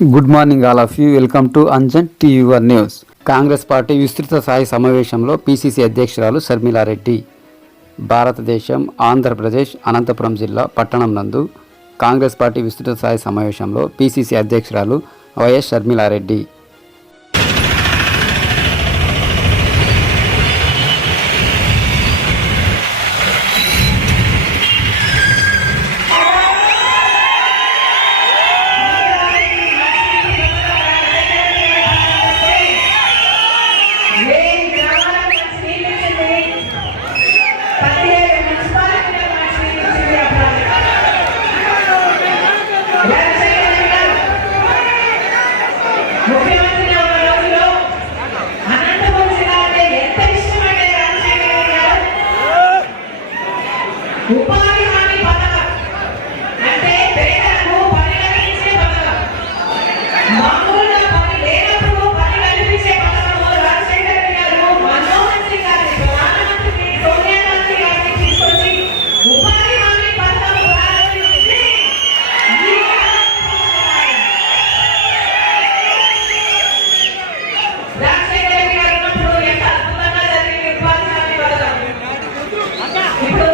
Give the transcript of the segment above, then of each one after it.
Good morning all of you. Welcome to Anjan TV news. Congress party విస్తృత స్థాయి సమావేశంలో PCC అధ్యక్షురాలు షర్మిలారెడ్డి. భారతదేశం, ఆంధ్రప్రదేశ్, అనంతపురం జిల్లా పట్టణం నందు కాంగ్రెస్ పార్టీ విస్తృత స్థాయి సమావేశంలో పిసిసి అధ్యక్షురాలు వైఎస్ షర్మిలారెడ్డి. ఉపాధి హామీ పథకం అంటే పేదలకు పని కల్పించే పథకం. మామూలుగా పని లేనప్పుడు పని కల్పించే పథకం రాజశేఖర రెడ్డి గారు, మన్మోహన్ సింగ్ గారు, ప్రధానమంత్రి సోనియా గాంధీ గారిని తీసుకొచ్చి ఉపాధి హామీ పథకం ప్రారంభించి రాజశేఖర రెడ్డి గారు ఉన్నప్పుడు ఎంత అద్భుతంగా జరిగింది ఉపాధి హామీ పథకం. ఇప్పుడు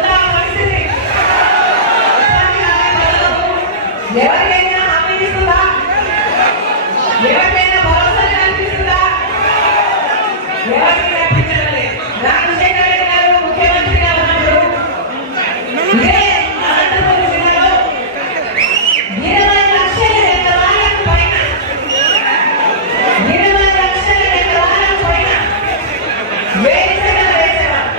ఎవరికైనా హామీ ఇస్తుందా? ఎవరికైనా భరోసా కల్పిస్తుందా? ఎవరికి కల్పించడం లేదు. రాజశేఖర రెడ్డి గారు ముఖ్యమంత్రిగా ఉన్నప్పుడు ఇదే అనంతపురం జిల్లాలో 20 లక్షల ఎకరాలకు పైన 20 లక్షల ఎకరాలకు పైన వేరుశెనగ వేసేవారు.